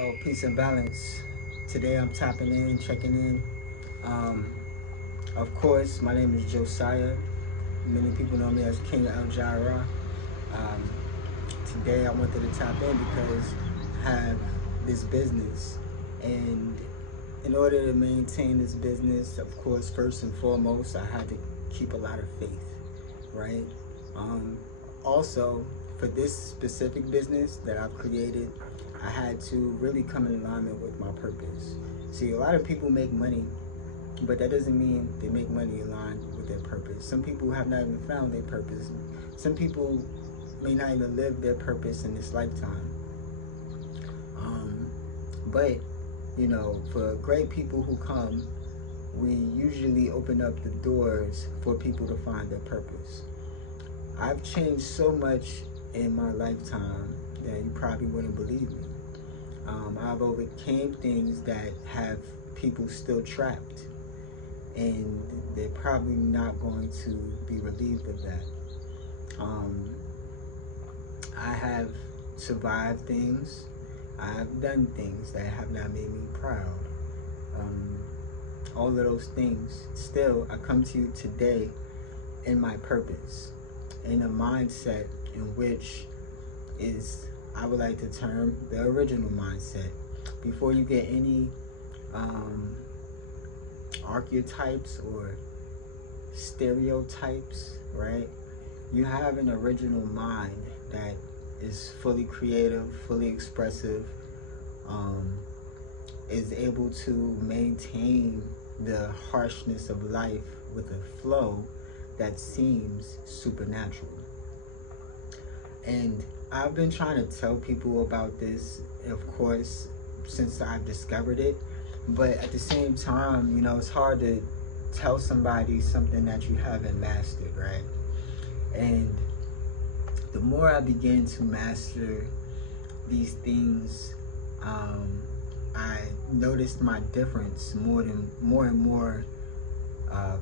Yo, peace and balance. Today I'm tapping in, checking in. Um, of course, my name is Josiah. Many people know me as King Al Jira. Um, Today I wanted to tap in because I have this business, and in order to maintain this business, of course, first and foremost, I had to keep a lot of faith, right? Um, Also, for this specific business that I've created, I had to really come in alignment with my purpose. See, a lot of people make money, but that doesn't mean they make money aligned with their purpose. Some people have not even found their purpose. Some people may not even live their purpose in this lifetime. Um, but, for great people who come, we usually open up the doors for people to find their purpose. I've changed so much in my lifetime that you probably wouldn't believe me. I've overcame things that have people still trapped, and they're probably not going to be relieved of that. Um, I have survived things. I have done things that have not made me proud. Um, all of those things. Still, I come to you today in my purpose, in a mindset in which is, I would like to term, the original mindset. Before you get any archetypes or stereotypes, right? You have an original mind that is fully creative, fully expressive, is able to maintain the harshness of life with a flow that seems supernatural. And I've been trying to tell people about this, of course, since I've discovered it. But at the same time, it's hard to tell somebody something that you haven't mastered, right? And the more I begin to master these things, I noticed my difference more and more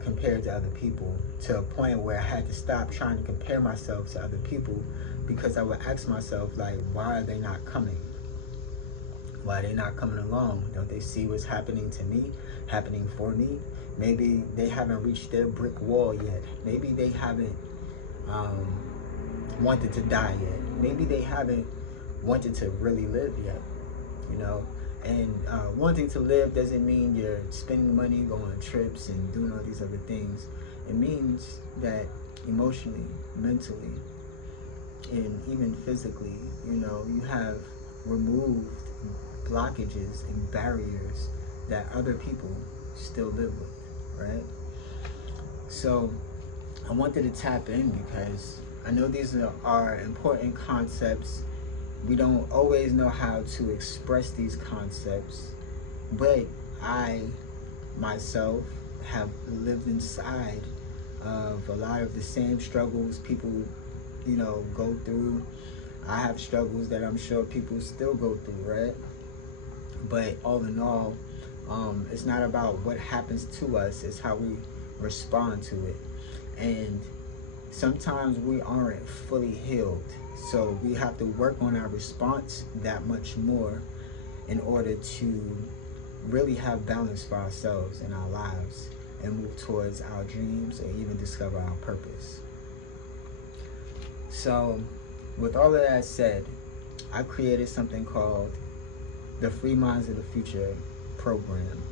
compared to other people, to a point where I had to stop trying to compare myself to other people, because I would ask myself, like, why are they not coming? Why are they not coming along? Don't they see what's happening to me, happening for me? Maybe they haven't reached their brick wall yet. Maybe they haven't wanted to die yet. Maybe they haven't wanted to really live yet, And wanting to live doesn't mean you're spending money, going on trips, and doing all these other things. It means that emotionally, mentally, and even physically, you have removed blockages and barriers that other people still live with, right? So I wanted to tap in because I know these are important concepts. We don't always know how to express these concepts, but I myself have lived inside of a lot of the same struggles people, go through. I have struggles that I'm sure people still go through, right? But all in all, it's not about what happens to us, it's how we respond to it. And sometimes we aren't fully healed, so we have to work on our response that much more in order to really have balance for ourselves in our lives and move towards our dreams or even discover our purpose. So with all of that said, I created something called the Free Minds of the Future program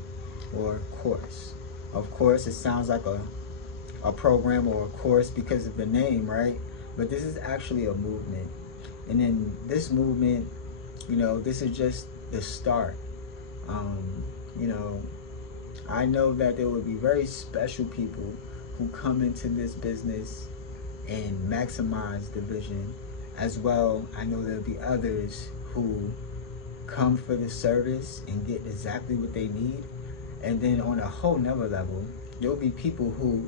or course. Of course, it sounds like a program or a course because of the name, right? But this is actually a movement. And in this movement, this is just the start. I know that there will be very special people who come into this business and maximize the vision. As well, I know there'll be others who come for the service and get exactly what they need. And then on a whole nother level, there'll be people who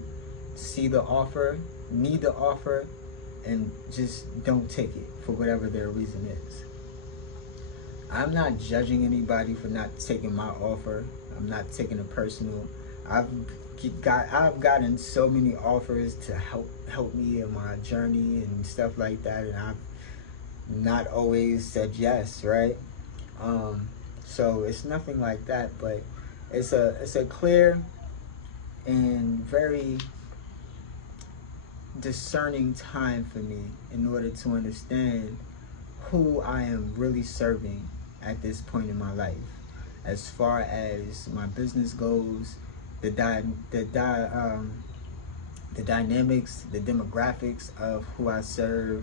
see the offer, need the offer, and just don't take it for whatever their reason is. I'm not judging anybody for not taking my offer. I'm not taking it personal. I've gotten so many offers to help me in my journey and stuff like that, and I've not always said yes, right? So it's nothing like that, but it's a clear and very discerning time for me in order to understand who I am really serving at this point in my life. As far as my business goes, the dynamics, the demographics of who I serve,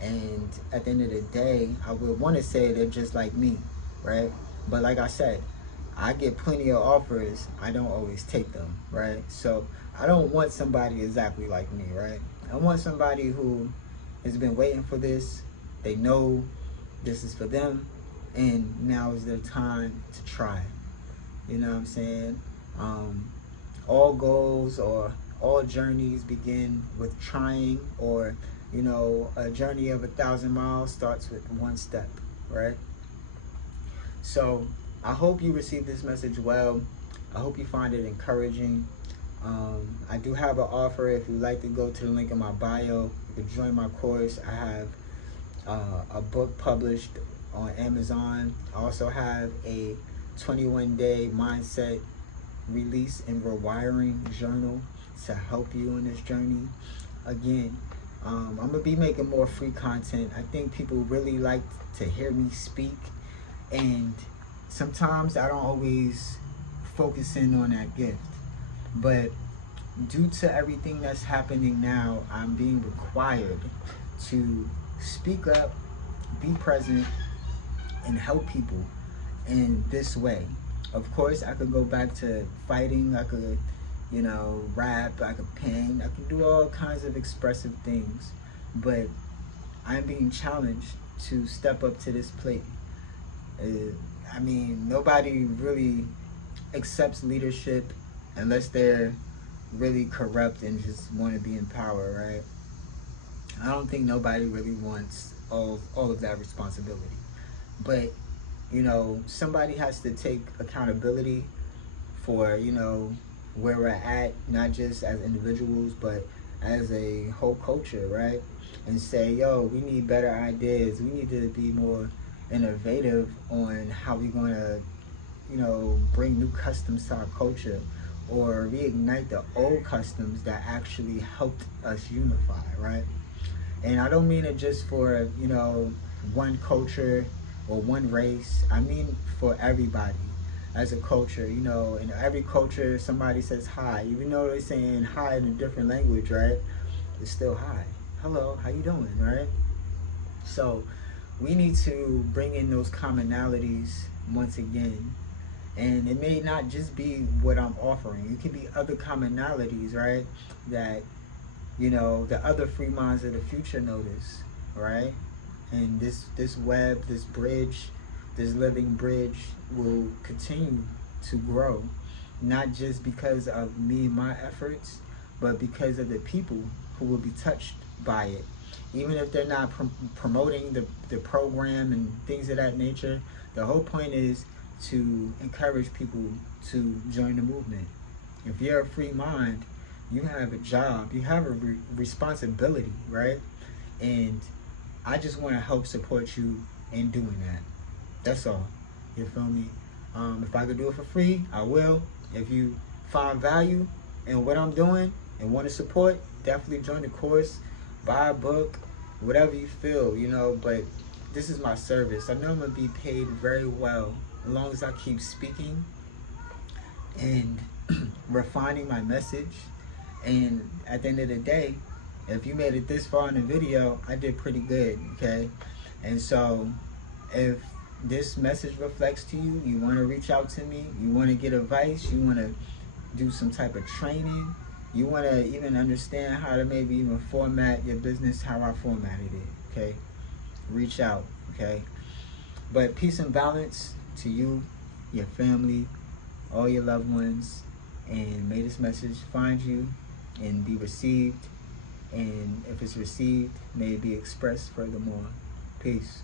and at the end of the day, I would want to say they're just like me, right? But like I said, I get plenty of offers. I don't always take them, right? So I don't want somebody exactly like me, right? I want somebody who has been waiting for this. They know this is for them, and now is their time to try. You know what I'm saying? All goals or all journeys begin with trying, or a journey of 1,000 miles starts with one step, right? So I hope you receive this message well. I hope you find it encouraging. I do have an offer. If you'd like to go to the link in my bio, you can join my course. I have a book published on Amazon. I also have a 21-day mindset release and rewiring journal to help you on this journey. Again, I'm gonna be making more free content. I think people really like to hear me speak, and sometimes I don't always focus in on that gift. But due to everything that's happening now, I'm being required to speak up, be present, and help people in this way. Of course, I could go back to fighting. I could, rap. I could paint. I could do all kinds of expressive things. But I'm being challenged to step up to this plate. Nobody really accepts leadership unless they're really corrupt and just want to be in power, right? I don't think nobody really wants all of that responsibility. But, somebody has to take accountability for, where we're at, not just as individuals, but as a whole culture, right? And say, yo, we need better ideas. We need to be more innovative on how we're going to, bring new customs to our culture, or reignite the old customs that actually helped us unify, right? And I don't mean it just for, one culture or one race. I mean for everybody as a culture. In every culture, somebody says hi. Even though they're saying hi in a different language, right? It's still hi. Hello, how you doing, right? So we need to bring in those commonalities once again. And it may not just be what I'm offering. It could be other commonalities, right? That, the other free minds of the future notice, right? And this web, this bridge, this living bridge will continue to grow. Not just because of me and my efforts, but because of the people who will be touched by it. Even if they're not promoting the program and things of that nature, the whole point is to encourage people to join the movement. If you're a free mind, you have a job, you have a responsibility, right? And I just want to help support you in doing that. That's all. You feel me? If I could do it for free, I will. If you find value in what I'm doing and want to support, definitely join the course, buy a book, whatever you feel, but this is my service. I know I'm going to be paid very well as long as I keep speaking and refining my message. And at the end of the day, if you made it this far in the video, I did pretty good, okay? And so if this message reflects to you, you want to reach out to me, you want to get advice, you want to do some type of training, you want to even understand how to maybe even format your business how I formatted it, okay? Reach out, okay? But peace and balance to you, your family, all your loved ones, and may this message find you and be received. And if it's received, may it be expressed furthermore. Peace.